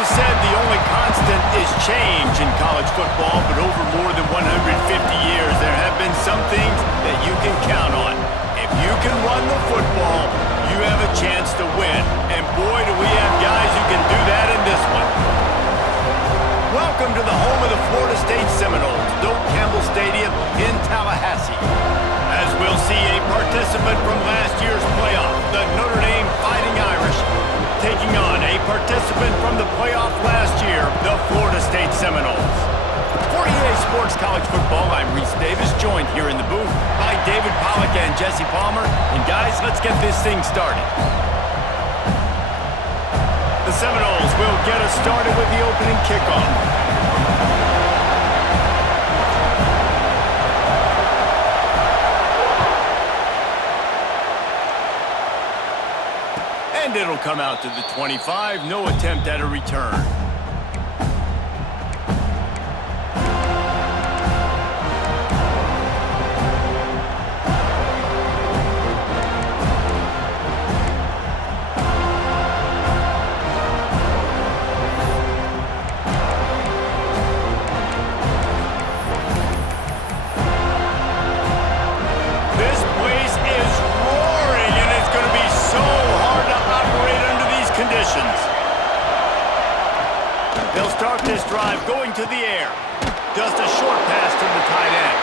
is said the only constant is change in college football, but over more than 150 years, there have been some things that you can count on. If you can run the football, you have a chance to win. And boy, do we have guys who can do that in this one. Welcome to the home of the Florida State Seminoles, Doak Campbell Stadium in Tallahassee. As we'll see a participant from last year's playoff, the Notre Dame Fighting Irish, taking on a participant from the playoff last year, the Florida State Seminoles. For EA Sports College Football, I'm Reese Davis, joined here in the booth by David Pollack and Jesse Palmer. And guys, let's get this thing started. The Seminoles will get us started with the opening kickoff. And it'll come out to the 25. No attempt at a return. This place is roaring, and it's going to be so hard to operate under these conditions. They'll start this drive going to the air. Just a short pass to the tight end.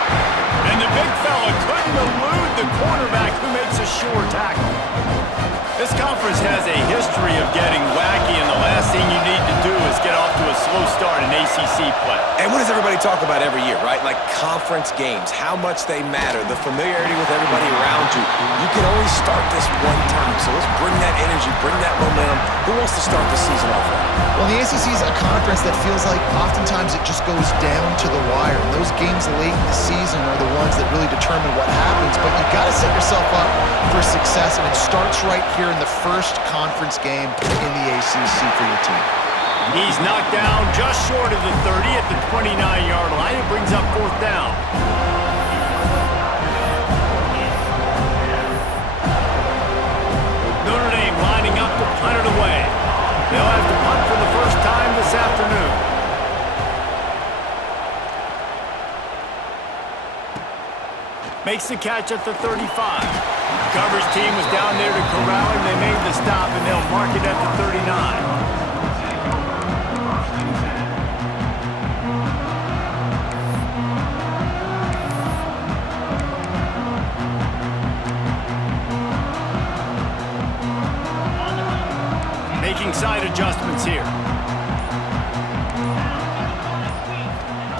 And the big fella couldn't elude the quarterback who makes a sure tackle. This conference has a history of getting wacky, and the last thing you need to do is get off to a slow start in ACC play. And what does everybody talk about every year, right? Like conference games, how much they matter, the familiarity with everybody around you. You can only start this one time, so let's bring that energy, bring that momentum. Who wants to start the season off right? Well, the ACC is a conference that feels like oftentimes it just goes down to the wire. And those games late in the season are the ones that really determine what happens. But you've got to set yourself up for success, and it starts right here in the first conference game in the ACC for your team. He's knocked down just short of the 30 at the 29-yard line. It brings up fourth down. Notre Dame lining up to punt it away. They'll have to punt for the first time this afternoon. Makes the catch at the 35. The coverage team was down there to corral him. They made the stop, and they'll mark it at the 39. Making side adjustments here.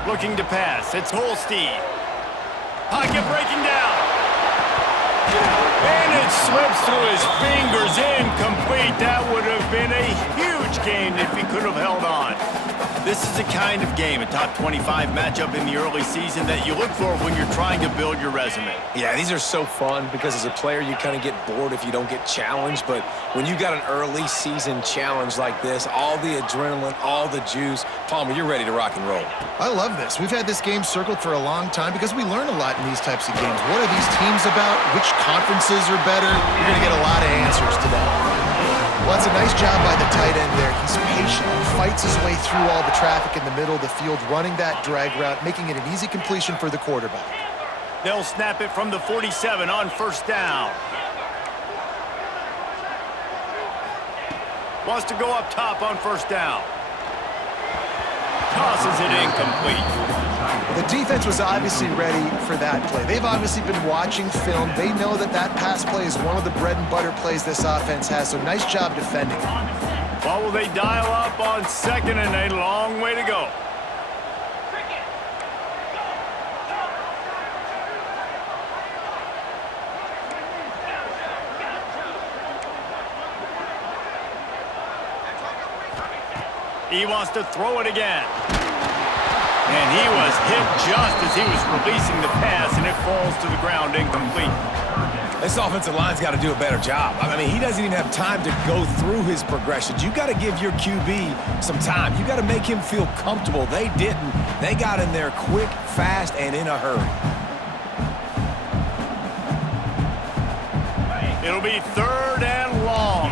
Looking to pass. It's Holstein. Pocket breaking down. And it slips through his fingers. Incomplete. That would have been a huge gain if he could have held on. This is the kind of game, a top 25 matchup in the early season, that you look for when you're trying to build your resume. Yeah, these are so fun because as a player, you kind of get bored if you don't get challenged. But when you got an early season challenge like this, all the adrenaline, all the juice, Palmer, you're ready to rock and roll. I love this. We've had this game circled for a long time because we learn a lot in these types of games. What are these teams about? Which conferences are better? You're going to get a lot of answers today. Well, that's a nice job by the tight end there. He's patient. He fights his way through all the traffic in the middle of the field, running that drag route, making it an easy completion for the quarterback. They'll snap it from the 47 on first down. Wants to go up top on first down. Tosses it incomplete. The defense was obviously ready for that play. They've obviously been watching film. They know that that pass play is one of the bread and butter plays this offense has, so nice job defending. What will they dial up on second, and a long way to go? He wants to throw it again. And he was hit just as he was releasing the pass, and it falls to the ground incomplete. This offensive line's got to do a better job. I mean, he doesn't even have time to go through his progressions. You got to give your QB some time. You got to make him feel comfortable. They didn't. They got in there quick, fast, and in a hurry. It'll be third and long.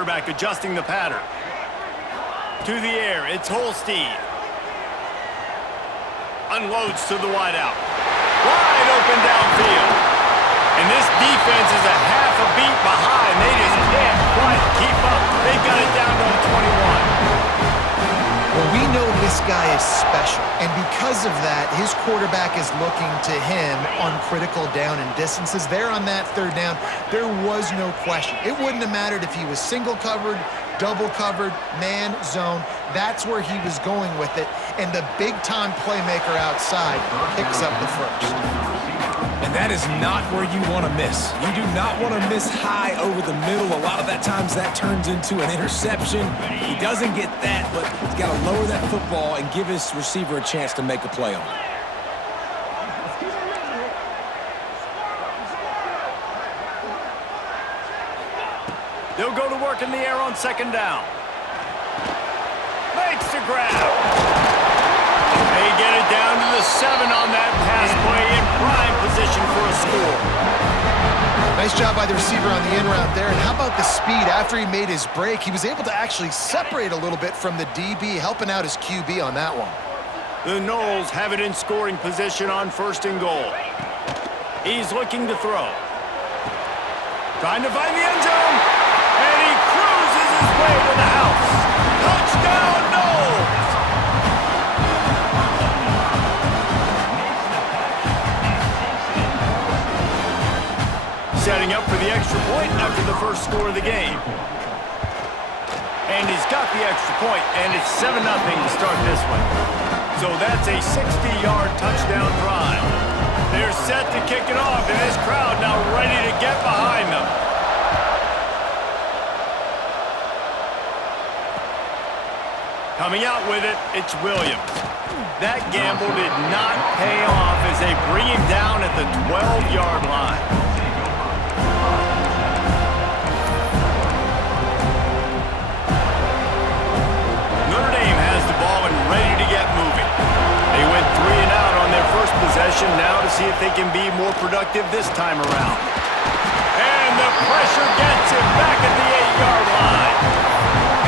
quarterback adjusting the pattern. To the air, it's Holstein. Unloads to the wideout. Wide open downfield. And this defense is a half a beat behind. They just can't quite keep up. They've got it down to the 21. Well, we know this guy is special, and because of that, his quarterback is looking to him on critical down and distances. There on that third down, there was no question. It wouldn't have mattered if he was single covered, double covered, man, zone. That's where he was going with it, and the big-time playmaker outside picks up the first. And that is not where you want to miss. You do not want to miss high over the middle. A lot of that times that turns into an interception. He doesn't get that, but he's got to lower that football and give his receiver a chance to make a play on it. They'll go to work in the air on second down. Makes the grab. They get it down to the 7 on that pass play in prime position for a score. Nice job by the receiver on the in route there. And how about the speed? After he made his break, he was able to actually separate a little bit from the DB, helping out his QB on that one. The Noles have it in scoring position on first and goal. He's looking to throw. Trying to find the end zone. And he cruises his way to the house. Touchdown, Noles! Setting up for the extra point after the first score of the game. And he's got the extra point, and it's 7-0 to start this one. So that's a 60-yard touchdown drive. They're set to kick it off, and this crowd now ready to get behind them. Coming out with it, it's Williams. That gamble did not pay off as they bring him down at the 12-yard line. Ready to get moving. They went 3 and out on their first possession, now to see if they can be more productive this time around. And the pressure gets him back at the 8-yard line.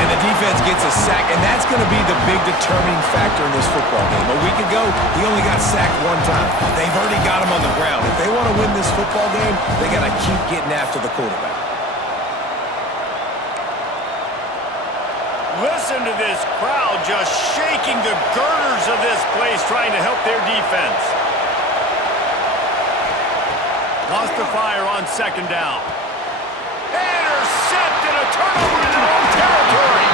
And the defense gets a sack, and that's going to be the big determining factor in this football game. A week ago, he only got sacked 1 time. They've already got him on the ground. If they want to win this football game, they got to keep getting after the quarterback. Listen to this crowd just shaking the girders of this place, trying to help their defense. Lost the fire on second down. Intercepted, a turnover in their own territory.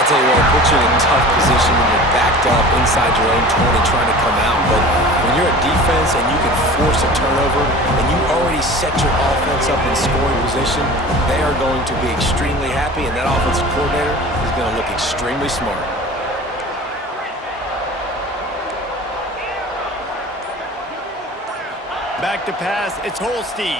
I tell you what, it puts you in a tough position when you're backed up inside your own 20 trying to come out. But when you're a defense and you can force a turnover and you already set your offense up in scoring position, they are going to be extremely happy, and that offensive coordinator is going to look extremely smart. Back to pass, it's Holstein.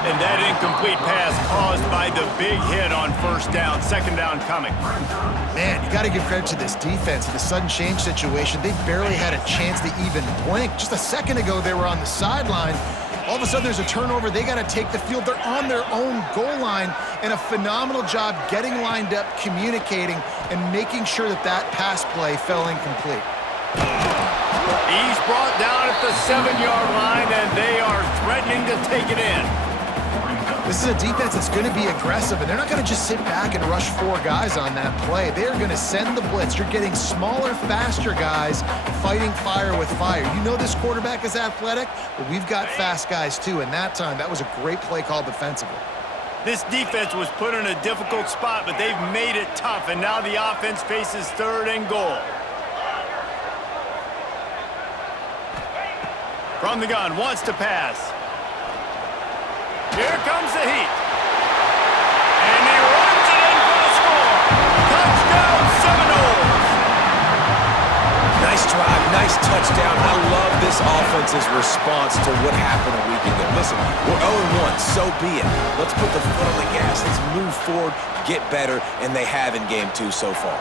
And that incomplete pass caused by the big hit on first down. Second down coming. Man, you got to give credit to this defense. In the sudden change situation, they barely had a chance to even blink. Just a second ago, they were on the sideline. All of a sudden, there's a turnover. They got to take the field. They're on their own goal line, and a phenomenal job getting lined up, communicating, and making sure that that pass play fell incomplete. He's brought down at the 7-yard line, and they are threatening to take it in. This is a defense that's going to be aggressive, and they're not going to just sit back and rush 4 guys on that play. They're going to send the blitz. You're getting smaller, faster guys fighting fire with fire. You know this quarterback is athletic, but we've got fast guys too, and that time, that was a great play call defensively. This defense was put in a difficult spot, but they've made it tough, and now the offense faces third and goal. From the gun, wants to pass. Here comes the heat. And he runs it in for the score. Touchdown, Seminoles. Nice drive, nice touchdown. I love this offense's response to what happened a week ago. Listen, we're 0-1, so be it. Let's put the foot on the gas. Let's move forward, get better, and they have in game 2 so far.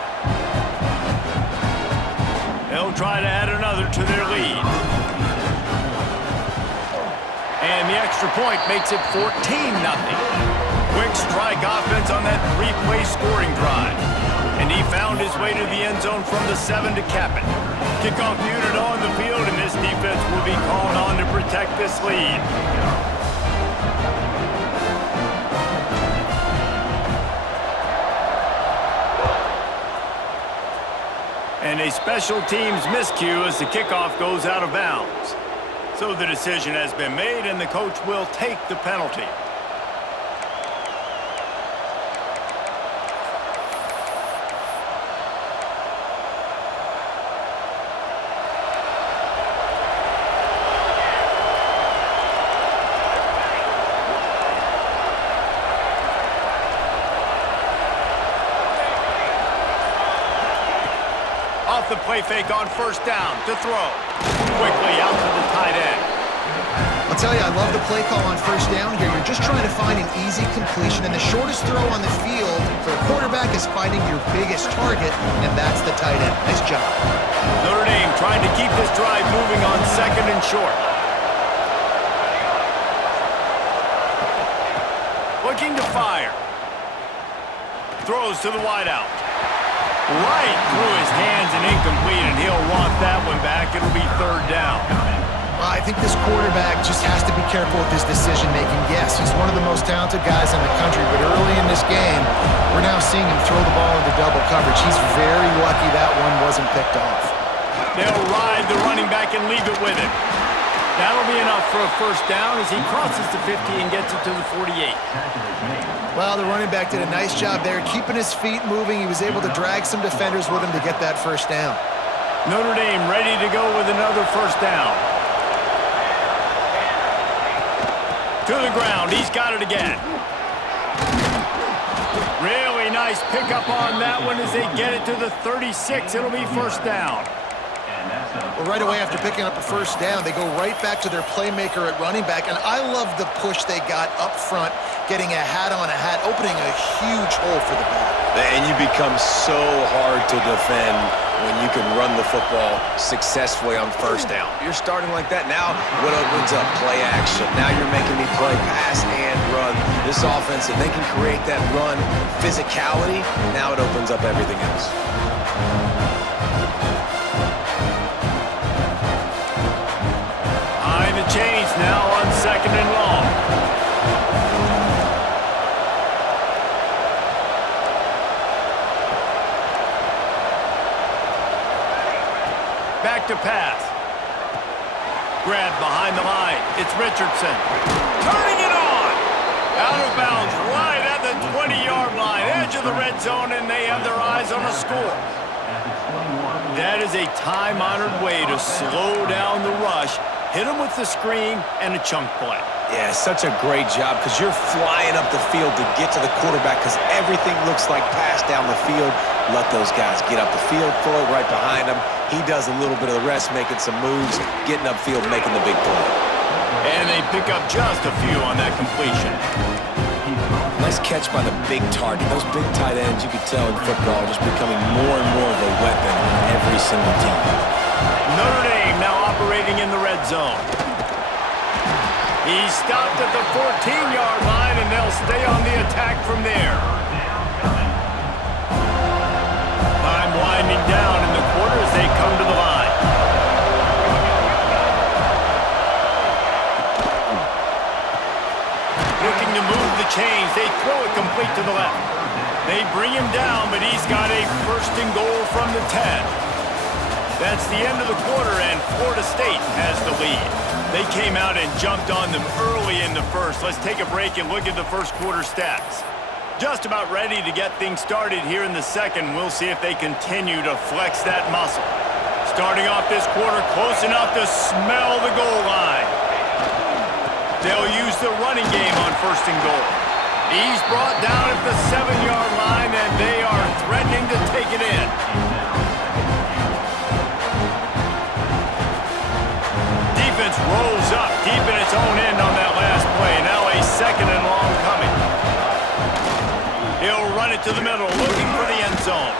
They'll try to add another to their lead. And the extra point makes it 14-0. Quick strike offense on that three-play scoring drive. And he found his way to the end zone from the 7 to cap it. Kickoff unit on the field, and this defense will be called on to protect this lead. And a special teams miscue as the kickoff goes out of bounds. So the decision has been made, and the coach will take the penalty. Off the play fake on first down to throw. Quickly out to the tight end. I'll tell you, I love the play call on first down here. You're just trying to find an easy completion, and the shortest throw on the field for a quarterback is finding your biggest target, and that's the tight end. Nice job. Notre Dame trying to keep this drive moving on second and short. Looking to fire. Throws to the wideout. Right through his hands and incomplete, and he'll want that one back. It'll be third down. I think this quarterback just has to be careful with his decision-making. Yes, he's one of the most talented guys in the country, but early in this game, we're now seeing him throw the ball into double coverage. He's very lucky that one wasn't picked off. They'll ride the running back and leave it with him. That'll be enough for a first down as he crosses the 50 and gets it to the 48. Well, the running back did a nice job there, keeping his feet moving. He was able to drag some defenders with him to get that first down. Notre Dame ready to go with another first down. To the ground, he's got it again. Really nice pickup on that one as they get it to the 36. It'll be first down. Well, right away after picking up a first down, they go right back to their playmaker at running back, and I love the push they got up front, getting a hat on a hat, opening a huge hole for the back. And you become so hard to defend when you can run the football successfully on first down. You're starting like that. Now what opens up? Play action. Now you're making me play pass and run. This offense, if they can create that run physicality, now it opens up everything else. Behind the chains now on second and long. Back to pass. Grab behind the line. It's Richardson. Turning it on. Out of bounds right at the 20-yard line. Edge of the red zone, and they have their eyes on a score. That is a time-honored way to slow down the rush. Hit him with the screen and a chunk play. Yeah, such a great job because you're flying up the field to get to the quarterback because everything looks like pass down the field. Let those guys get up the field, throw it right behind him. He does a little bit of the rest, making some moves, getting upfield, making the big play. And they pick up just a few on that completion. Nice catch by the big target. Those big tight ends, you could tell in football, are just becoming more and more of a weapon on every single team. Notre Dame now operating in the red zone. He's stopped at the 14-yard line, and they'll stay on the attack from there. Time winding down in the quarter as they come to the line. Looking to move the chains. They throw it complete to the left. They bring him down, but he's got a first and goal from the 10. That's the end of the quarter, and Florida State has the lead. They came out and jumped on them early in the first. Let's take a break and look at the first quarter stats. Just about ready to get things started here in the second. We'll see if they continue to flex that muscle. Starting off this quarter, close enough to smell the goal line. They'll use the running game on first and goal. He's brought down at the 7-yard line, and they are threatening to take it in. Defense rolls up deep in its own end on that last play. Now a second and long coming. He'll run it to the middle, looking for the end zone.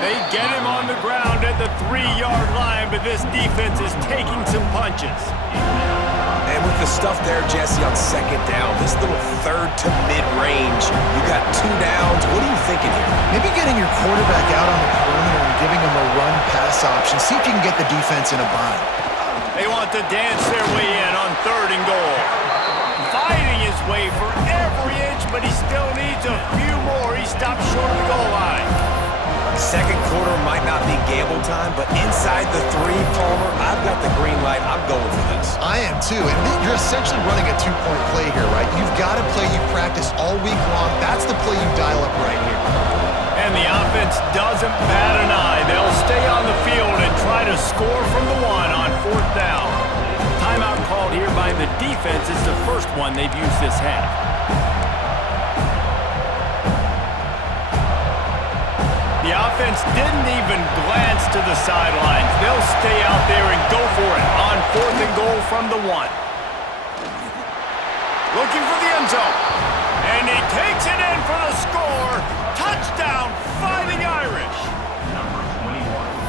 They get him on the ground at the 3-yard line, but this defense is taking some punches. And And with the stuff there, Jesse, on second down, this little third to mid-range, you got 2 downs. What are you thinking here? Maybe getting your quarterback out on the perimeter and giving him a run-pass option. See if you can get the defense in a bind. They want to dance their way in on 3rd and goal. Fighting his way for every inch, but he still needs a few more. He stopped short of the goal line. Second quarter might not be gamble time, but inside the 3, Palmer, I've got the green light. I'm going for this. I am too, and you're essentially running a 2-point play here, right? You've got a play you've practiced all week long. That's the play you dial up right here. And the offense doesn't bat an eye. They'll stay on the field and try to score from the 1 on 4th down. Timeout called here by the defense. It's the first one they've used this half. The offense didn't even glance to the sidelines. They'll stay out there and go for it on 4th and goal from the 1. Looking for the end zone. And he takes it in for the score. Touchdown, Fighting Irish.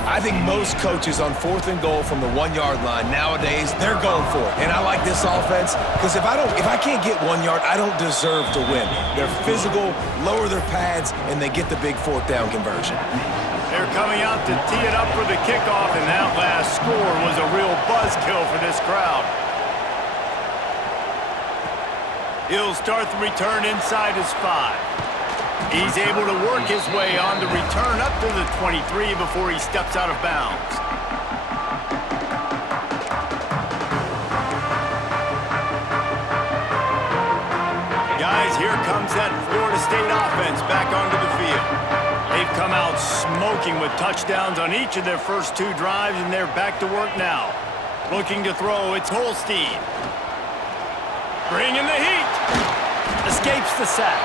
I think most coaches on 4th and goal from the 1-yard line nowadays, they're going for it. And I like this offense because if I can't get 1 yard, I don't deserve to win. They're physical, lower their pads, and they get the big 4th down conversion. They're coming out to tee it up for the kickoff, and that last score was a real buzzkill for this crowd. He'll start the return inside his 5. He's able to work his way on the return up to the 23 before he steps out of bounds. Guys, here comes that Florida State offense back onto the field. They've come out smoking with touchdowns on each of their first 2 drives, and they're back to work now. Looking to throw, it's Holstein. Bringing the heat. Escapes the sack.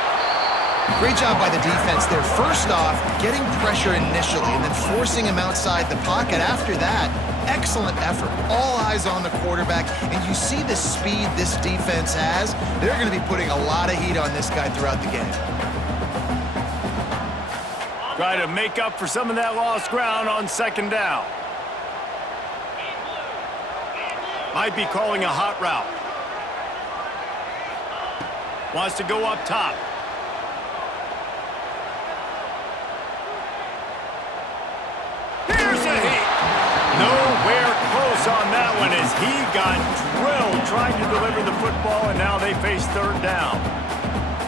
Great job by the defense there. First off, getting pressure initially and then forcing him outside the pocket. After that, excellent effort. All eyes on the quarterback, and you see the speed this defense has. They're going to be putting a lot of heat on this guy throughout the game. Try to make up for some of that lost ground on 2nd down. Might be calling a hot route. Wants to go up top. Here's a hit. Nowhere close on that one as he got drilled trying to deliver the football, and now they face 3rd down.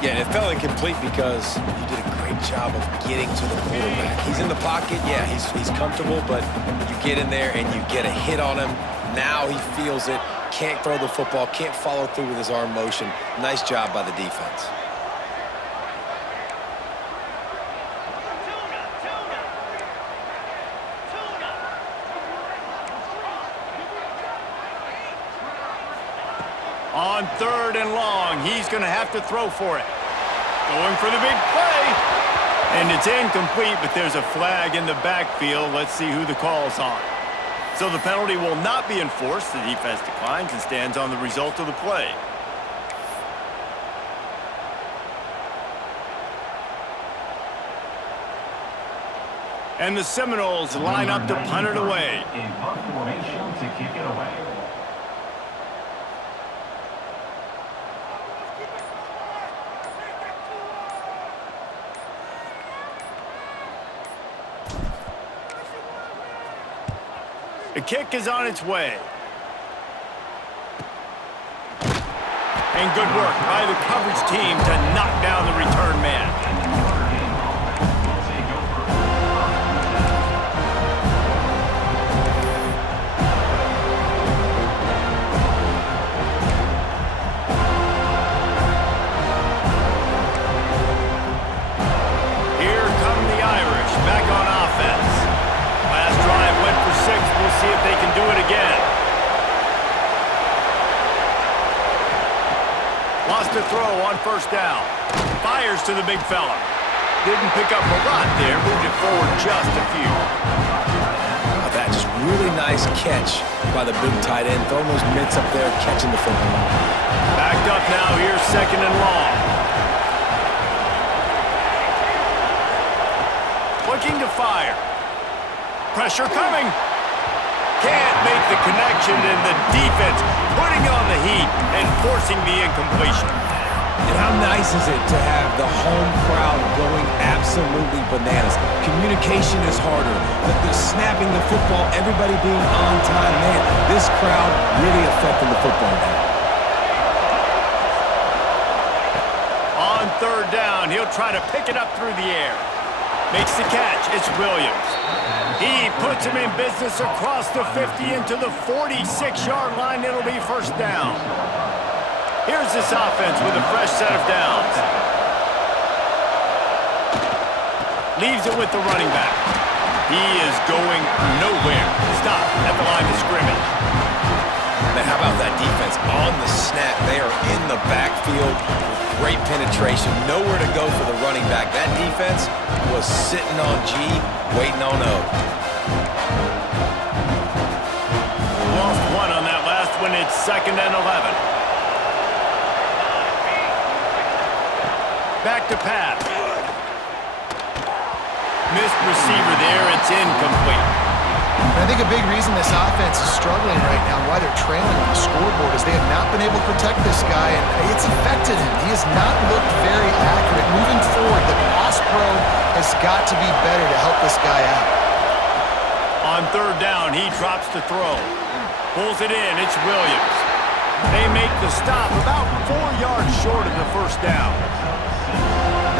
Yeah, and it felt incomplete because you did a great job of getting to the quarterback. He's in the pocket. Yeah, he's comfortable, but you get in there and you get a hit on him. Now he feels it. Can't throw the football. Can't follow through with his arm motion. Nice job by the defense. On 3rd and long, he's going to have to throw for it. Going for the big play. And it's incomplete, but there's a flag in the backfield. Let's see who the call's on. So the penalty will not be enforced. The defense declines and stands on the result of the play. And the Seminoles line up to punt it away. In punt formation to kick it away. The kick is on its way. And good work by the coverage team to knock down the return man. Here come the Irish back on offense. Last drive went for 6. We'll see if they can do it again. Lost a throw on 1st down. Fires to the big fella. Didn't pick up a lot there. Moved it forward just a few. That just really nice catch by the big tight end. Throwing those mitts up there, catching the football. Backed up now. Here's 2nd and long. Looking to fire. Pressure coming. Can't make the connection, and the defense putting on the heat and forcing the incompletion. And how nice is it to have the home crowd going absolutely bananas? Communication is harder. The snapping the football, everybody being on time. Man, this crowd really affecting the football game. On third down, he'll try to pick it up through the air. Makes the catch. It's Williams. He puts him in business across the 50 into the 46-yard line. It'll be first down. Here's this offense with a fresh set of downs. Leaves it with the running back. He is going nowhere. Stop at the line of scrimmage. Man, how about that defense? On the snap, they are in the backfield with great penetration. Nowhere to go for the running back. That defense was sitting on G, waiting on O. Lost one on that last one. It's 2nd and 11. Back to pass. Missed receiver there. It's incomplete. And I think a big reason this offense is struggling right now, why they're trailing on the scoreboard, is they have not been able to protect this guy, and it's affected him. He has not looked very accurate. Moving forward, the pass pro has got to be better to help this guy out. On third down, he drops to throw. Pulls it in. It's Williams. They make the stop about 4 yards short of the first down.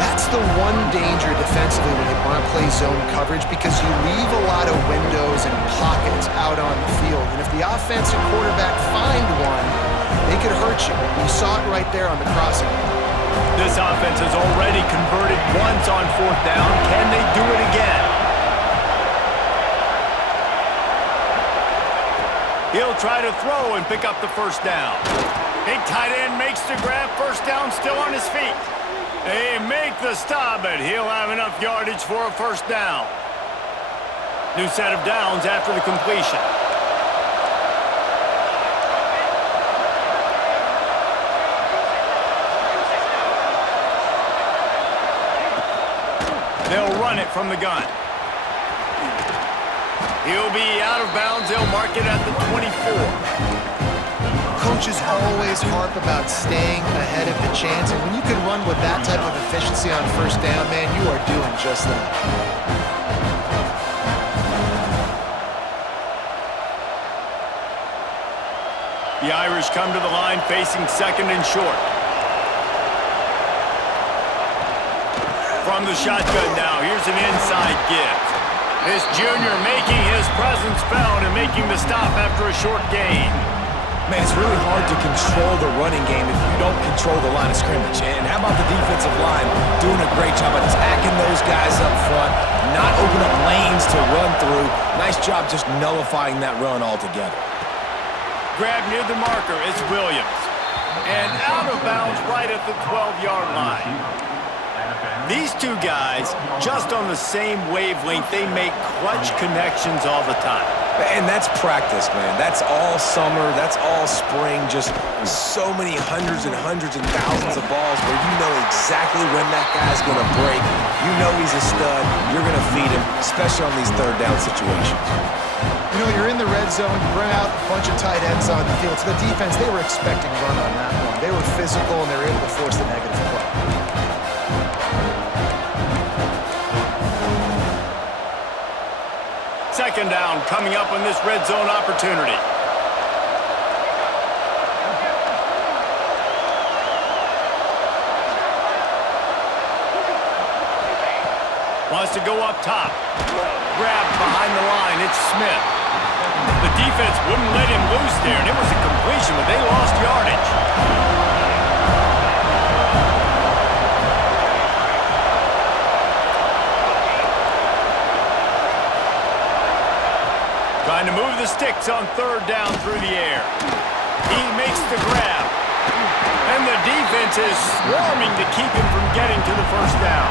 That's the one danger defensively when you want to play zone coverage, because you leave a lot of windows and pockets out on the field. And if the offensive quarterback find one, they could hurt you. We saw it right there on the crossing. This offense has already converted once on fourth down. Can they do it again? He'll try to throw and pick up the first down. Big tight end makes the grab. First down, still on his feet. They make the stop, but he'll have enough yardage for a first down. New set of downs after the completion. They'll run it from the gun. He'll be out of bounds. They'll mark it at the 24. Coaches always harp about staying ahead of the chance, and when you can run with that type of efficiency on first down, man, you are doing just that. The Irish come to the line facing 2nd and short. From the shotgun now, here's an inside give. This junior making his presence felt and making the stop after a short gain. Man, it's really hard to control the running game if you don't control the line of scrimmage. And how about the defensive line doing a great job attacking those guys up front, not open up lanes to run through. Nice job just nullifying that run altogether. Grab near the marker, it's Williams. And out of bounds right at the 12-yard line. These two guys, just on the same wavelength, they make clutch connections all the time. And that's practice, man. That's all summer. That's all spring. Just so many hundreds and thousands of balls where you know exactly when that guy's going to break. You know he's a stud. You're going to feed him, especially on these third down situations. You know, you're in the red zone, you bring out a bunch of tight ends on the field. So the defense, they were expecting run on that one. They were physical, and they were able to force the negative play. Second down coming up on this red zone opportunity. Wants to go up top. Grab behind the line. It's Smith. The defense wouldn't let him loose there, and it was a completion, but they lost yardage. Trying to move the sticks on third down through the air. He makes the grab. And the defense is swarming to keep him from getting to the first down.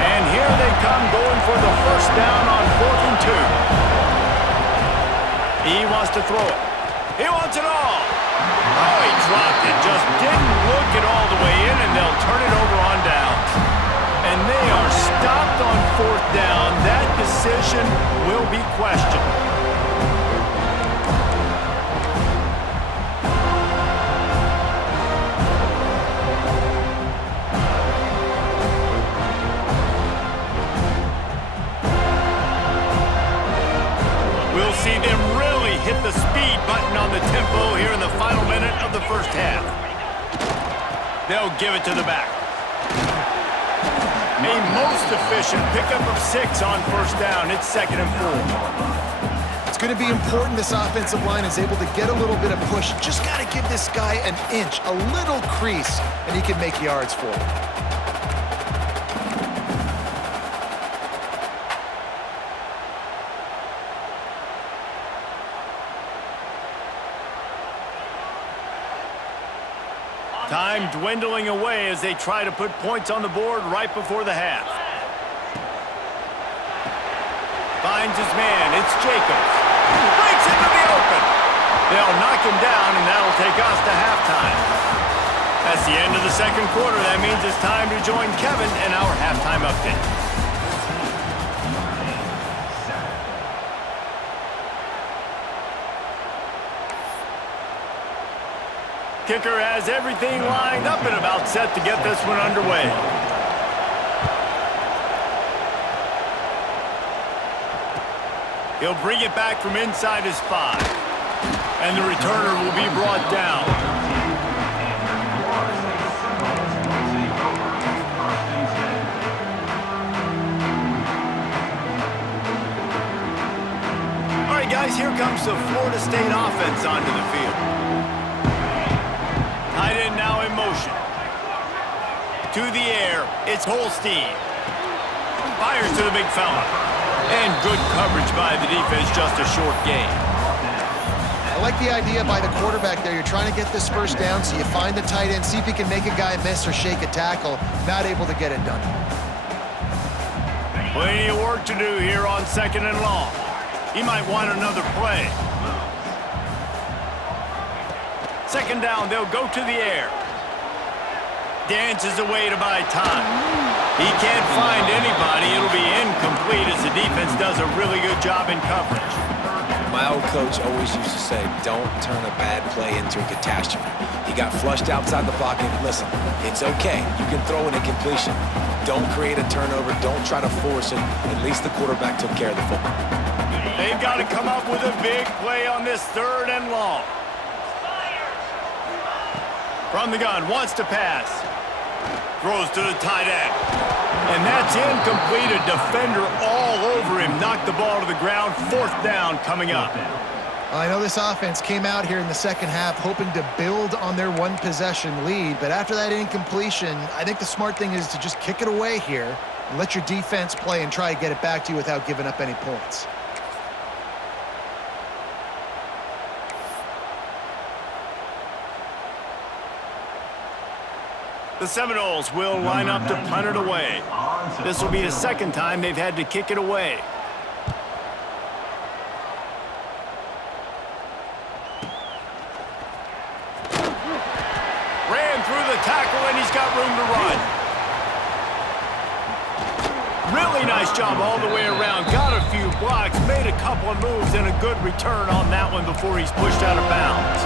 And here they come going for the first down on 4th and 2. He wants to throw it. He wants it all. Oh, he dropped it. Just didn't look it all the way in, and they'll turn it over on downs. And they are stopped on 4th down. That decision will be questioned. They'll give it to the back. A most efficient pickup of 6 on first down. It's 2nd and 4. It's going to be important this offensive line is able to get a little bit of push. Just got to give this guy an inch, a little crease, and he can make yards for it. Time dwindling away as they try to put points on the board right before the half. Finds his man. It's Jacobs. Breaks into the open. They'll knock him down, and that'll take us to halftime. That's the end of the second quarter. That means it's time to join Kevin in our halftime update. Kicker has everything lined up and about set to get this one underway. He'll bring it back from inside his 5. And the returner will be brought down. All right, guys, here comes the Florida State offense onto the field. Tight end now in motion. To the air, it's Holstein. Fires to the big fella. And good coverage by the defense, just a short gain. I like the idea by the quarterback there. You're trying to get this first down, so you find the tight end, see if he can make a guy miss or shake a tackle. Not able to get it done. Plenty of work to do here on 2nd and long. He might want another play. 2nd down, they'll go to the air. Dances away to buy time. He can't find anybody. It'll be incomplete as the defense does a really good job in coverage. My old coach always used to say, don't turn a bad play into a catastrophe. He got flushed outside the pocket. Listen, it's okay. You can throw an incompletion. Don't create a turnover. Don't try to force it. At least the quarterback took care of the football. They've got to come up with a big play on this 3rd and long. From the gun, wants to pass. Throws to the tight end. And that's incomplete. A defender all over him. Knocked the ball to the ground. 4th down coming up. I know this offense came out here in the second half hoping to build on their one-possession lead, but after that incompletion, I think the smart thing is to just kick it away here and let your defense play and try to get it back to you without giving up any points. The Seminoles will line up to punt it away. This will be the 2nd time they've had to kick it away. Ran through the tackle, and he's got room to run. Really nice job all the way around. Got a few blocks, made a couple of moves, and a good return on that one before he's pushed out of bounds.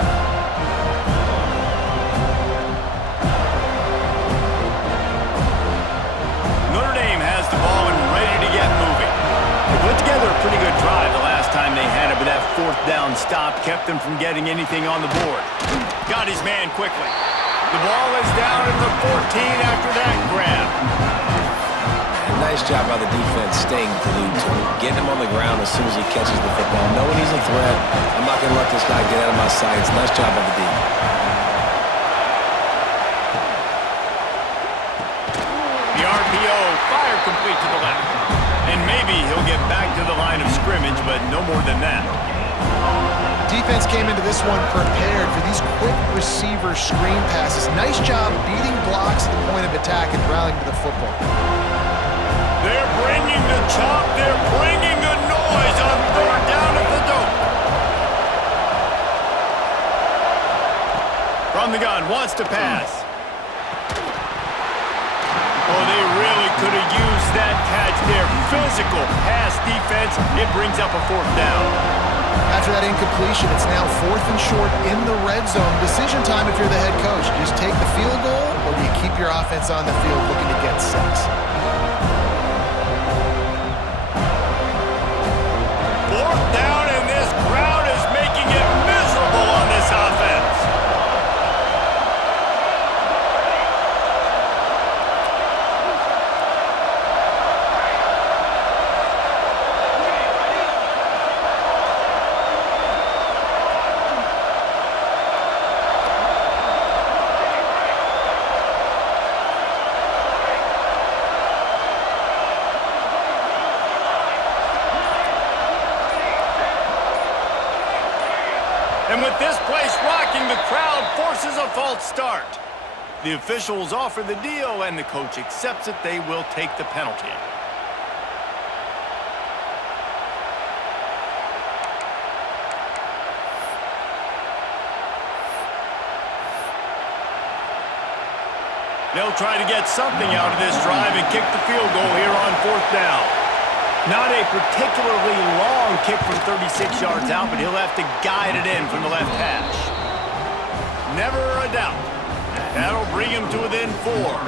The ball and ready to get moving. They put together a pretty good drive the last time they had it, but that 4th down stop kept them from getting anything on the board. Got his man quickly. The ball is down at the 14 after that grab. Nice job by the defense staying glued to him, getting him on the ground as soon as he catches the football. Knowing he's a threat, I'm not going to let this guy get out of my sights. Nice job by the defense. Complete to the left. And maybe he'll get back to the line of scrimmage, but no more than that. Defense came into this one prepared for these quick receiver screen passes. Nice job beating blocks at the point of attack and rallying to the football. They're bringing the chop. They're bringing the noise on 3rd down at the dope. From the gun, wants to pass. Oh, they really could have used that catch there. Physical pass defense. It brings up a 4th down. After that incompletion, it's now 4th and short in the red zone. Decision time if you're the head coach. You just take the field goal, or do you keep your offense on the field looking to get 6? 4th down, and this crowd is making it miserable on this offense. start. The officials offer the deal, and the coach accepts it. They will take the penalty. They'll try to get something out of this drive and kick the field goal here on 4th down. Not a particularly long kick from 36 yards out, but he'll have to guide it in from the left hash. Never a doubt. That'll bring him to within 4.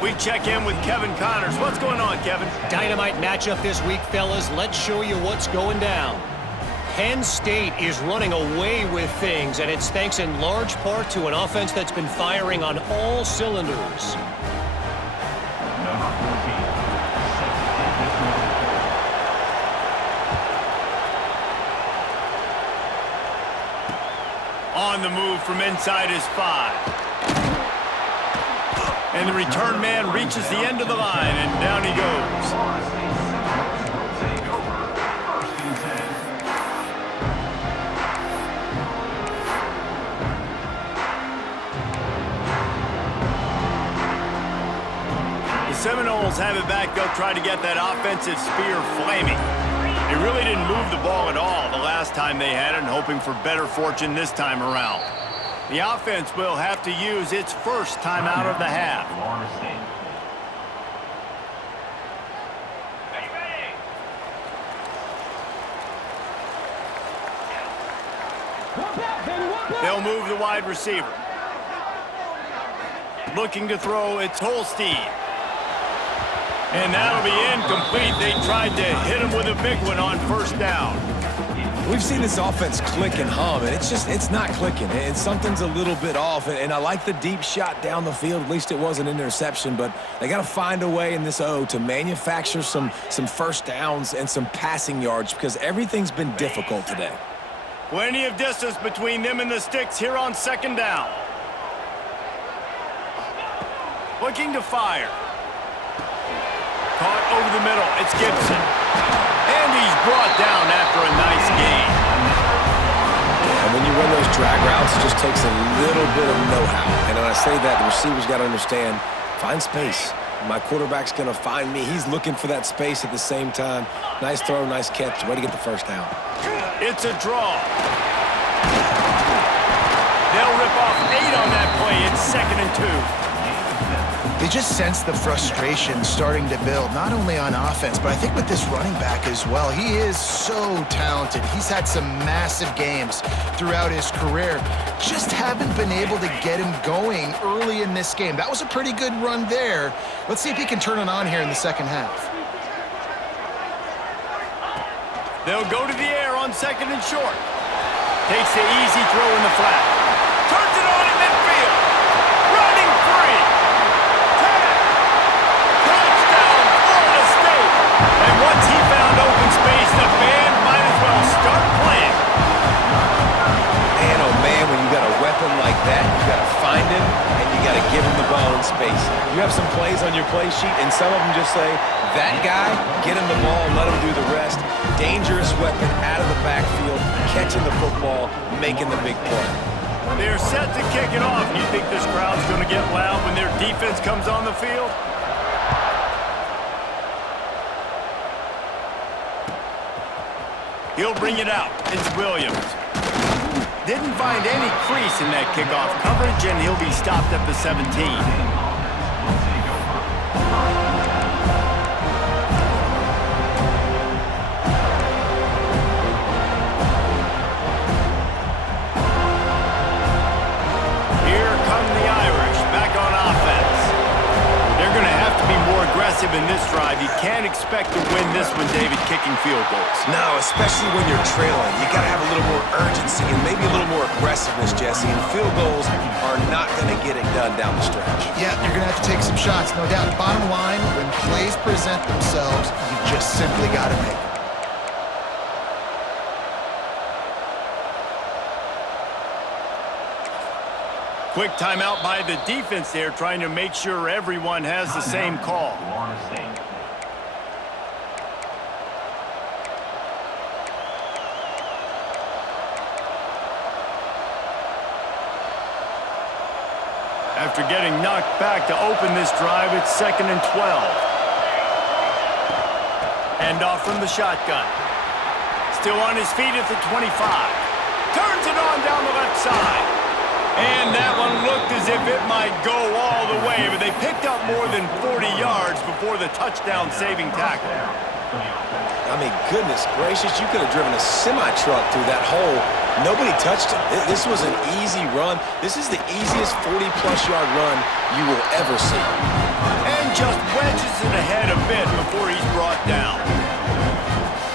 We check in with Kevin Connors. What's going on, Kevin? Dynamite matchup this week, fellas. Let's show you what's going down. Penn State is running away with things, and it's thanks in large part to an offense that's been firing on all cylinders. Number 14. On the move from inside his 5. And the return man reaches the end of the line, and down he goes. Take over. 1st and 10. The Seminoles have it back. They'll try to get that offensive spear flaming. They really didn't move the ball at all the last time they had it, and hoping for better fortune this time around. The offense will have to use its first timeout of the half. Florida State. They'll move the wide receiver. Looking to throw, it's Holstein. And that'll be incomplete. They tried to hit him with a big one on 1st down. We've seen this offense click and hum, and it's not clicking. And something's a little bit off. And I like the deep shot down the field. At least it was an interception. But they got to find a way in this O to manufacture some 1st downs and some passing yards, because everything's been difficult today. Plenty of distance between them and the sticks here on 2nd down. Looking to fire. Caught over the middle. It's Gibson. And he's brought down after a nice gain. And when you run those drag routes, it just takes a little bit of know-how. And when I say that, the receiver's got to understand, find space. My quarterback's going to find me. He's looking for that space at the same time. Nice throw, nice catch. Way to get the 1st down. It's a draw. They'll rip off 8 on that play. It's 2nd and 2. They just sense the frustration starting to build, not only on offense, but I think with this running back as well. He is so talented. He's had some massive games throughout his career. Just haven't been able to get him going early in this game. That was a pretty good run there. Let's see if he can turn it on here in the 2nd half. They'll go to the air on 2nd and short. Takes the easy throw in the flat. Turns it on in midfield. Running free. And once he found open space, the band might as well start playing. Man, oh man, when you got a weapon like that, you got to find him, and you got to give him the ball in space. You have some plays on your play sheet, and some of them just say, that guy, get him the ball, let him do the rest. Dangerous weapon out of the backfield, catching the football, making the big play. They're set to kick it off. You think this crowd's going to get loud when their defense comes on the field? He'll bring it out. It's Williams. Didn't find any crease in that kickoff coverage, and he'll be stopped at the 17. Here come the Irish, back on offense. They're going to have to be more aggressive in this drive. You can't expect to win this one, David, kicking field goals. No, especially when you're trailing. You got to have a little more urgency and maybe a little more aggressiveness, Jesse. And field goals are not going to get it done down the stretch. Yeah, you're going to have to take some shots, no doubt. Bottom line, when plays present themselves, you just simply got to make them. Quick timeout by the defense there, trying to make sure everyone has the same call. Florida State. After getting knocked back to open this drive, it's 2nd and 12. Hand off from the shotgun. Still on his feet at the 25. Turns it on down the left side. And that one looked as if it might go all the way, but they picked up more than 40 yards before the touchdown-saving tackle. I mean, goodness gracious, you could have driven a semi-truck through that hole. Nobody touched him. This was an easy run. This is the easiest 40-plus-yard run you will ever see. And just wedges it ahead a bit before he's brought down.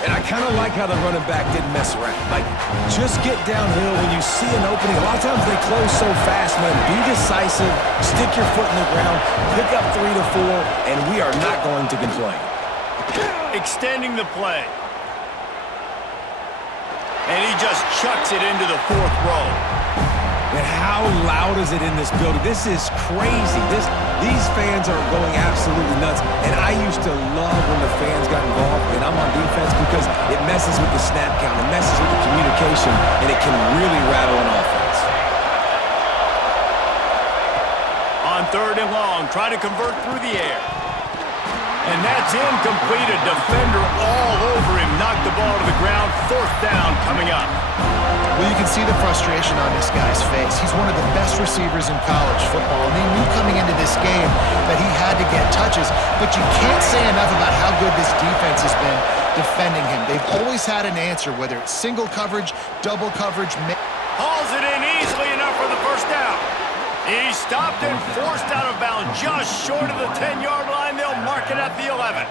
And I kind of like how the running back didn't mess around. Like, just get downhill when you see an opening. A lot of times they close so fast, man. Be decisive, stick your foot in the ground, pick up 3 to 4, and we are not going to complain. Extending the play. And he just chucks it into the 4th row. And how loud is it in this building? This is crazy. These fans are going absolutely nuts. And I used to love when the fans got involved, and I'm on defense, because it messes with the snap count, it messes with the communication, and it can really rattle an offense. On 3rd and long, try to convert through the air. And that's incomplete. A defender all over him. Knocked the ball to the ground. 4th down coming up. Well, you can see the frustration on this guy's face. He's one of the best receivers in college football, and they knew coming into this game that he had to get touches, but you can't say enough about how good this defense has been defending him. They've always had an answer, whether it's single coverage, double coverage. Hauls it in easily enough for the 1st down. He stopped and forced out of bounds just short of the 10-yard line. They'll mark it at the 11.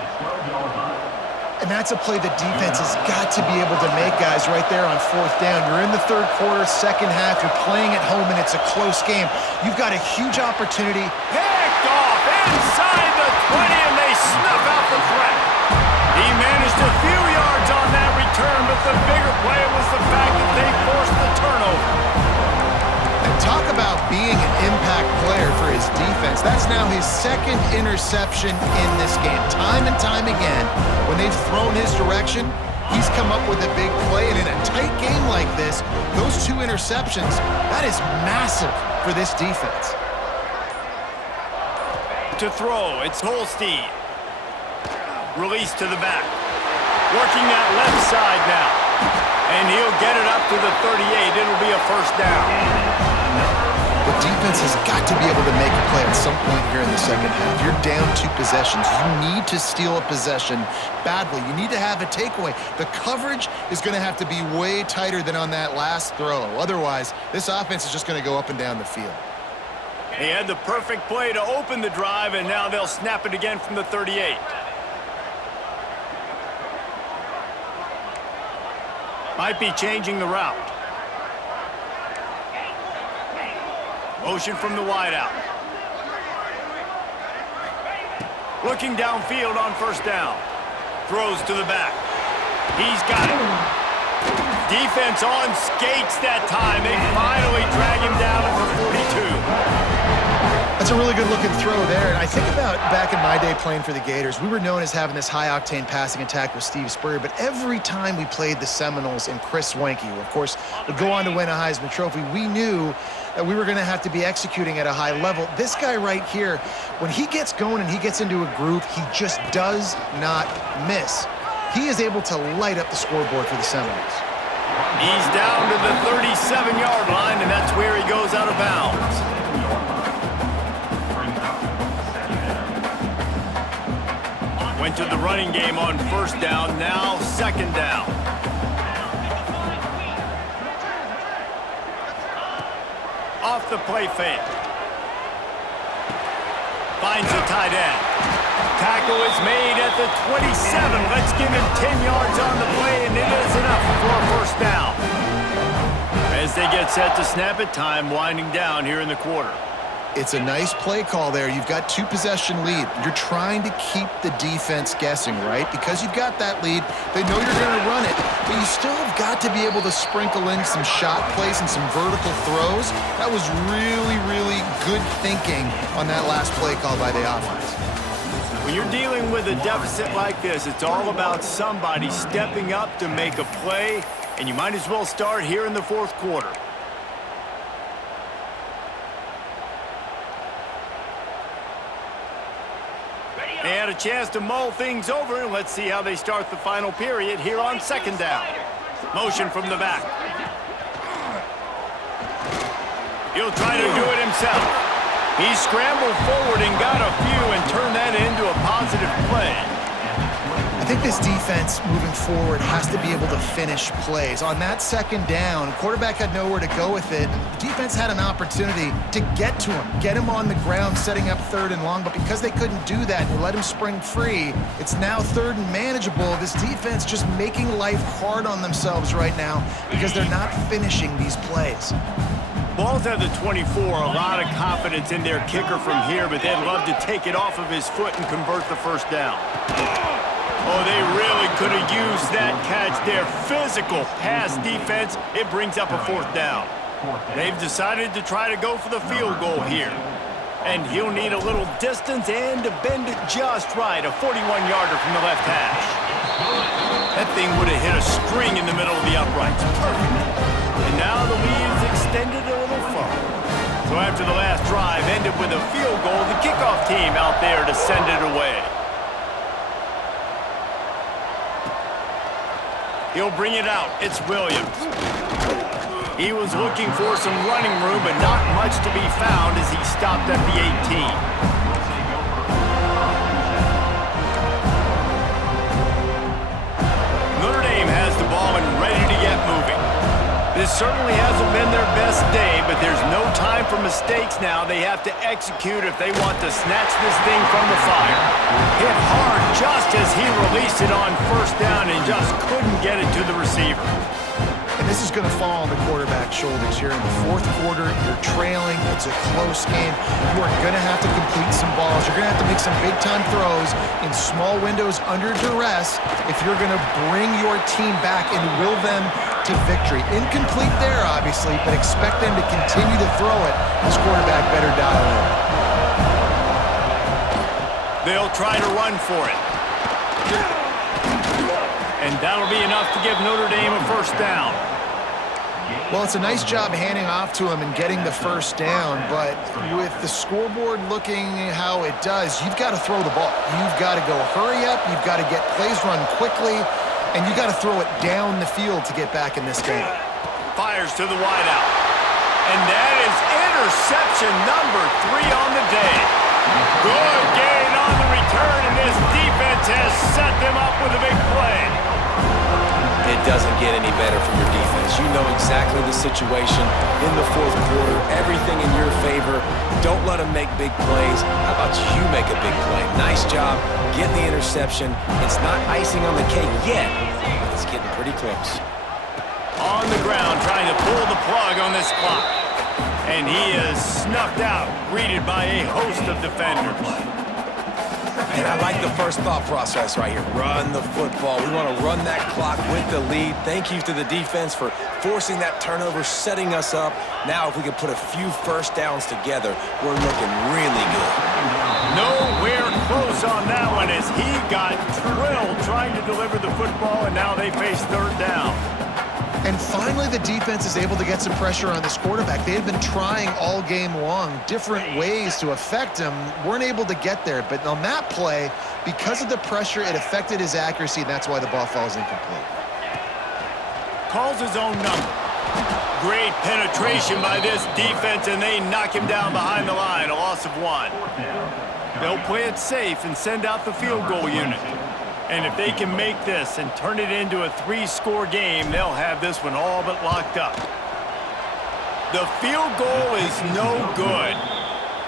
And that's a play the defense has got to be able to make, guys, right there on 4th down. You're in the 3rd quarter, 2nd half. You're playing at home, and it's a close game. You've got a huge opportunity. Picked off inside the 20, and they snuff out the threat. He managed a few yards on that return, but the bigger play was the fact that they forced the turnover. And talk about being an impact player for his defense. That's now his 2nd interception in this game. Time and time again, when they've thrown his direction, he's come up with a big play. And in a tight game like this, those 2 interceptions, that is massive for this defense. To throw, it's Holstein. Release to the back. Working that left side now. And he'll get it up to the 38. It'll be a 1st down. The defense has got to be able to make a play at some point here in the 2nd half. You're down 2 possessions. You need to steal a possession badly. You need to have a takeaway. The coverage is going to have to be way tighter than on that last throw. Otherwise, this offense is just going to go up and down the field. They had the perfect play to open the drive, and now they'll snap it again from the 38. Might be changing the route. Motion from the wideout. Looking downfield on 1st down. Throws to the back. He's got it. Defense on skates that time. They finally drag him down at the 42. That's a really good-looking throw there. And I think about back in my day playing for the Gators, we were known as having this high-octane passing attack with Steve Spurrier, but every time we played the Seminoles and Chris Wenke, who, of course, would go on to win a Heisman Trophy, we knew that we were going to have to be executing at a high level. This guy right here, when he gets going and he gets into a groove, he just does not miss. He is able to light up the scoreboard for the Seminoles. He's down to the 37-yard line, and that's where he goes out of bounds. Went to the running game on 1st down, now 2nd down. Off the play fake. Finds the tight end. Tackle is made at the 27. Let's give him 10 yards on the play, and it is enough for a 1st down. As they get set to snap it, time winding down here in the quarter. It's a nice play call there. You've got 2-possession lead. You're trying to keep the defense guessing, right? Because you've got that lead, they know you're going to run it, but you still have got to be able to sprinkle in some shot plays and some vertical throws. That was really, really good thinking on that last play call by the offense. When you're dealing with a deficit like this, it's all about somebody stepping up to make a play, and you might as well start here in the 4th quarter. They had a chance to mull things over. Let's see how they start the final period here on second down. Motion from the back. He'll try to do it himself. He scrambled forward and got a few and turned that into a positive play. I think this defense moving forward has to be able to finish plays. On that second down, quarterback had nowhere to go with it. The defense had an opportunity to get to him, get him on the ground, setting up third and long, but because they couldn't do that and let him spring free, it's now third and manageable. This defense just making life hard on themselves right now because they're not finishing these plays. Ball's at the 24, a lot of confidence in their kicker from here, but they'd love to take it off of his foot and convert the first down. Oh, they really could have used that catch there. Physical pass defense. It brings up a fourth down. They've decided to try to go for the field goal here. And he'll need a little distance and to bend it just right. A 41-yarder from the left hash. That thing would have hit a string in the middle of the uprights. Perfect. And now the lead is extended a little further. So after the last drive ended with a field goal, the kickoff team out there to send it away. He'll bring it out. It's Williams. He was looking for some running room, but not much to be found as he stopped at the 18. Notre Dame has the ball and ready to get moving. This certainly hasn't been their best day, but there's no time for mistakes now. They have to execute if they want to snatch this thing from the fire. Hit hard just as he released it on first down and just couldn't get it to the receiver. And this is going to fall on the quarterback's shoulders here in the fourth quarter. You're trailing. It's a close game. You are going to have to complete some balls. You're going to have to make some big-time throws in small windows under duress if you're going to bring your team back and will them to victory. Incomplete there, obviously, but expect them to continue to throw it. This quarterback better dial in. They'll try to run for it. And that'll be enough to give Notre Dame a first down. Well, it's a nice job handing off to him and getting the first down, but with the scoreboard looking how it does, you've got to throw the ball. You've got to go hurry up. You've got to get plays run quickly, and you've got to throw it down the field to get back in this game. Fires to the wideout. And that is interception number 3 on the day. Good gain on the return, and this defense has set them up with a big play. It doesn't get any better for your defense. You know exactly the situation in the fourth quarter. Everything in your favor. Don't let them make big plays. How about you make a big play? Nice job getting the interception. It's not icing on the cake yet, but it's getting pretty close. On the ground, trying to pull the plug on this clock. And he is snuffed out, greeted by a host of defenders. And I like the first thought process right here. Run the football. We want to run that clock with the lead. Thank you to the defense for forcing that turnover, setting us up. Now if we can put a few first downs together, we're looking really good. Nowhere close on that one as he got drilled trying to deliver the football, and now they face third down. And finally, the defense is able to get some pressure on this quarterback. They had been trying all game long, different ways to affect him, weren't able to get there. But on that play, because of the pressure, it affected his accuracy, and that's why the ball falls incomplete. Calls his own number. Great penetration by this defense, and they knock him down behind the line, a loss of 1. They'll play it safe and send out the field goal unit. And if they can make this and turn it into a 3-score game, they'll have this one all but locked up. The field goal is no good.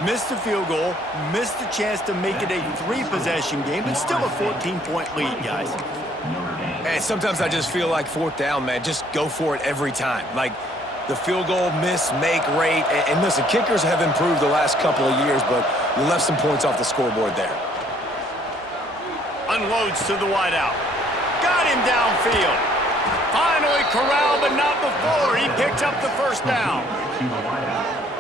Missed the field goal, missed the chance to make it a 3-possession game, but still a 14-point lead, guys. And sometimes I just feel like fourth down, man. Just go for it every time. Like the field goal miss, make rate. And listen, kickers have improved the last couple of years, but you left some points off the scoreboard there. Unloads to the wideout. Got him downfield. Finally corralled, but not before. He picked up the first down.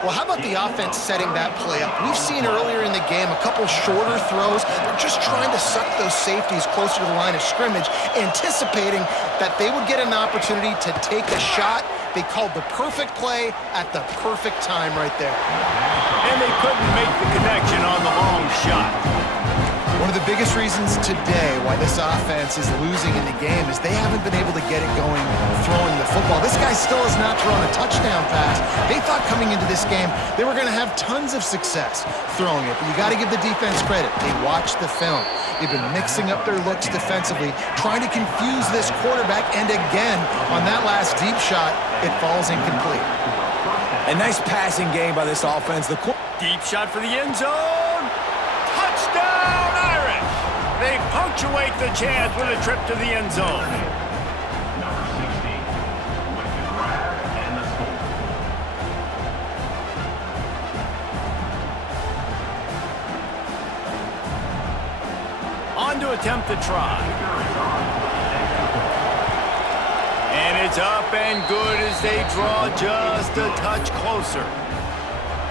Well, how about the offense setting that play up? We've seen earlier in the game a couple shorter throws. They're just trying to suck those safeties closer to the line of scrimmage, anticipating that they would get an opportunity to take a shot. They called the perfect play at the perfect time right there. And they couldn't make the connection on the long shot. One of the biggest reasons today why this offense is losing in the game is they haven't been able to get it going throwing the football. This guy still has not thrown a touchdown pass. They thought coming into this game they were going to have tons of success throwing it, but you got to give the defense credit. They watched the film. They've been mixing up their looks defensively, trying to confuse this quarterback, and again, on that last deep shot, it falls incomplete. A nice passing game by this offense. Deep shot for the end zone. Touchdown, Irish! They punctuate the chance with a trip to the end zone. Number 60 with the grab and the score. On to attempt the try. And it's up and good as they draw just a touch closer.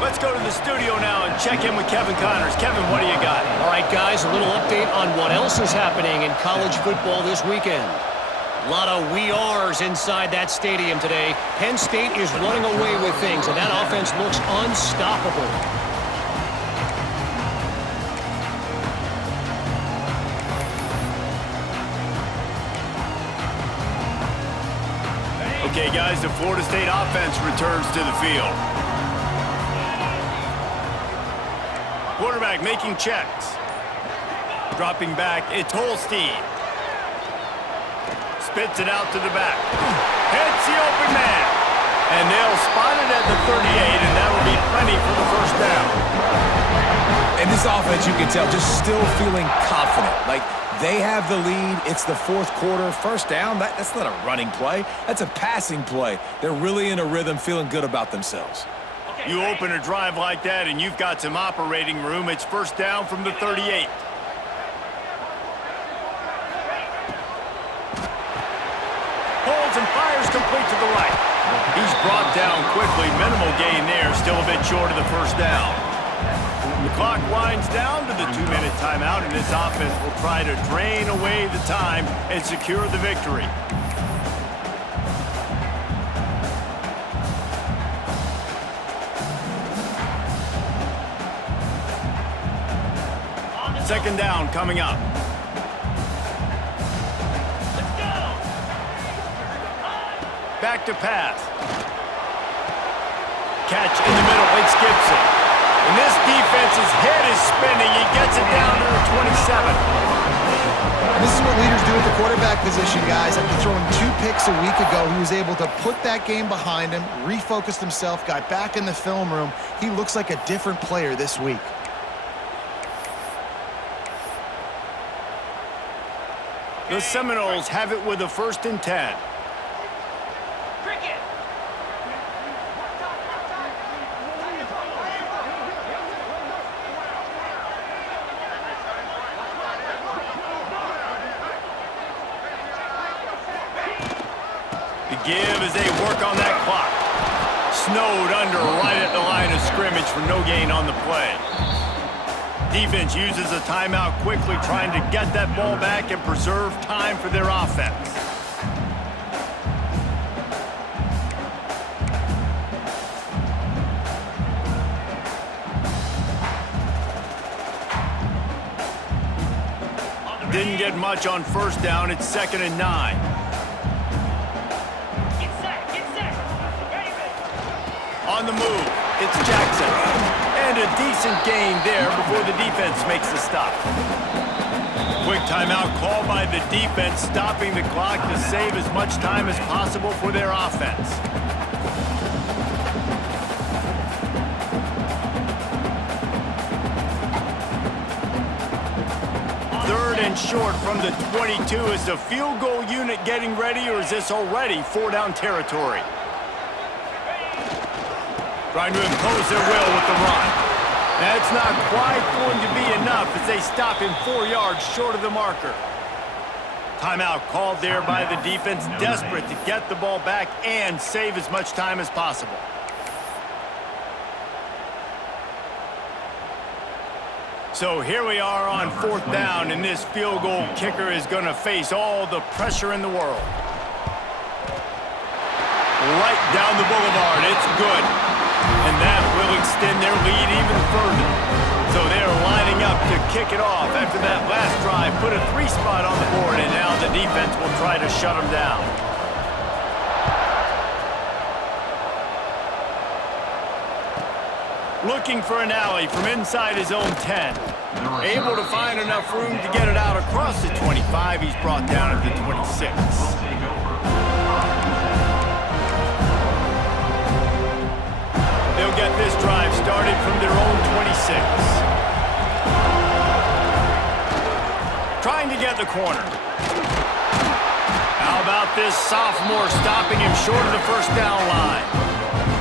Let's go to the studio now and check in with Kevin Connors. Kevin, what do you got? All right, guys, a little update on what else is happening in college football this weekend. A lot of we ares inside that stadium today. Penn State is running away with things, and that offense looks unstoppable. Okay, guys, the Florida State offense returns to the field. Quarterback making checks. Dropping back, it's Holstein. Spits it out to the back. Hits the open man. And they'll spot it at the 38, and that'll be plenty for the first down. And this offense, you can tell, just still feeling confident. Like, they have the lead. It's the fourth quarter. First down, that's not a running play. That's a passing play. They're really in a rhythm, feeling good about themselves. You open a drive like that, and you've got some operating room. It's first down from the 38. Holds and fires complete to the right. He's brought down quickly. Minimal gain there. Still a bit short of the first down. The clock winds down to the 2-minute timeout, and this offense will try to drain away the time and secure the victory. Second down coming up. Back to pass. Catch in the middle. It's Gibson. And this defense's head is spinning. He gets it down to the 27. And this is what leaders do at the quarterback position, guys. After throwing 2 picks a week ago, he was able to put that game behind him, refocused himself, got back in the film room. He looks like a different player this week. The Seminoles have it with a 1st and 10. The give as they work on that clock. Snowed under right at the line of scrimmage for no gain on the play. Defense uses a timeout quickly, trying to get that ball back and preserve time for their offense. Didn't get much on first down. It's 2nd and 9. On the move, it's Jackson. And a decent gain there before the defense makes the stop. Quick timeout called by the defense, stopping the clock to save as much time as possible for their offense. Third and short from the 22. Is the field goal unit getting ready, or is this already 4-down territory? Trying to impose their will with the run. That's not quite going to be enough as they stop him 4 yards short of the marker. Timeout called there by the defense, desperate to get the ball back and save as much time as possible. So here we are on 4th down, and this field goal kicker is going to face all the pressure in the world. Right down the boulevard, it's good. And that will extend their lead even further. So they're lining up to kick it off after that last drive. Put a 3-spot on the board, and now the defense will try to shut them down. Looking for an alley from inside his own 10. Able to find enough room to get it out across the 25. He's brought down at the 26. They'll get this drive started from their own 26. Trying to get the corner. How about this sophomore stopping him short of the first down line?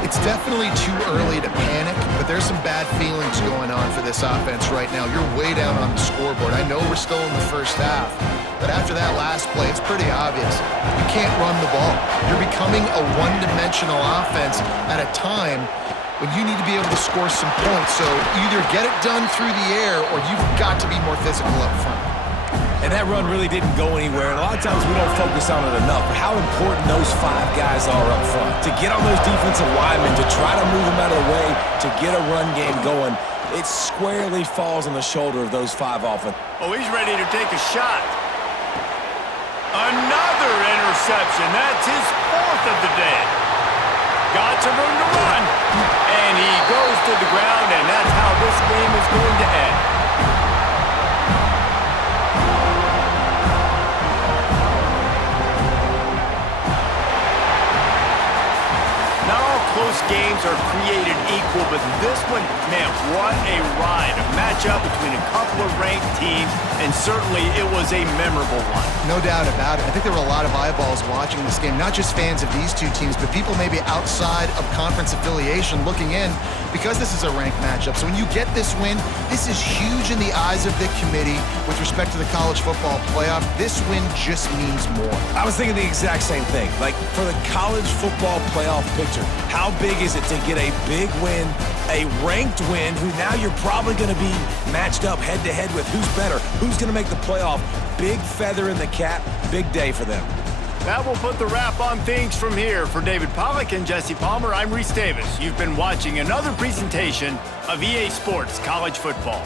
It's definitely too early to panic, but there's some bad feelings going on for this offense right now. You're way down on the scoreboard. I know we're still in the first half, but after that last play, it's pretty obvious. You can't run the ball. You're becoming a one-dimensional offense at a time when you need to be able to score some points. So either get it done through the air or you've got to be more physical up front. And that run really didn't go anywhere. And a lot of times we don't focus on it enough. But how important those 5 guys are up front. To get on those defensive linemen, to try to move them out of the way, to get a run game going, it squarely falls on the shoulder of those 5 offense. Oh, he's ready to take a shot. Another interception. That's his 4th of the day. Got some room to run. And he goes to the ground, and that's how this game is going to end. Close games are created equal, but this one, man, what a ride. A matchup between a couple of ranked teams, and certainly it was a memorable one. No doubt about it. I think there were a lot of eyeballs watching this game, not just fans of these two teams, but people maybe outside of conference affiliation looking in because this is a ranked matchup. So when you get this win, this is huge in the eyes of the committee with respect to the college football playoff. This win just means more. I was thinking the exact same thing. Like, for the college football playoff picture, how big is it to get a big win, a ranked win, who now you're probably going to be matched up head-to-head with who's better, who's going to make the playoff. Big feather in the cap, big day for them. That will put the wrap on things from here. For David Pollack and Jesse Palmer, I'm Reese Davis. You've been watching another presentation of EA Sports College Football.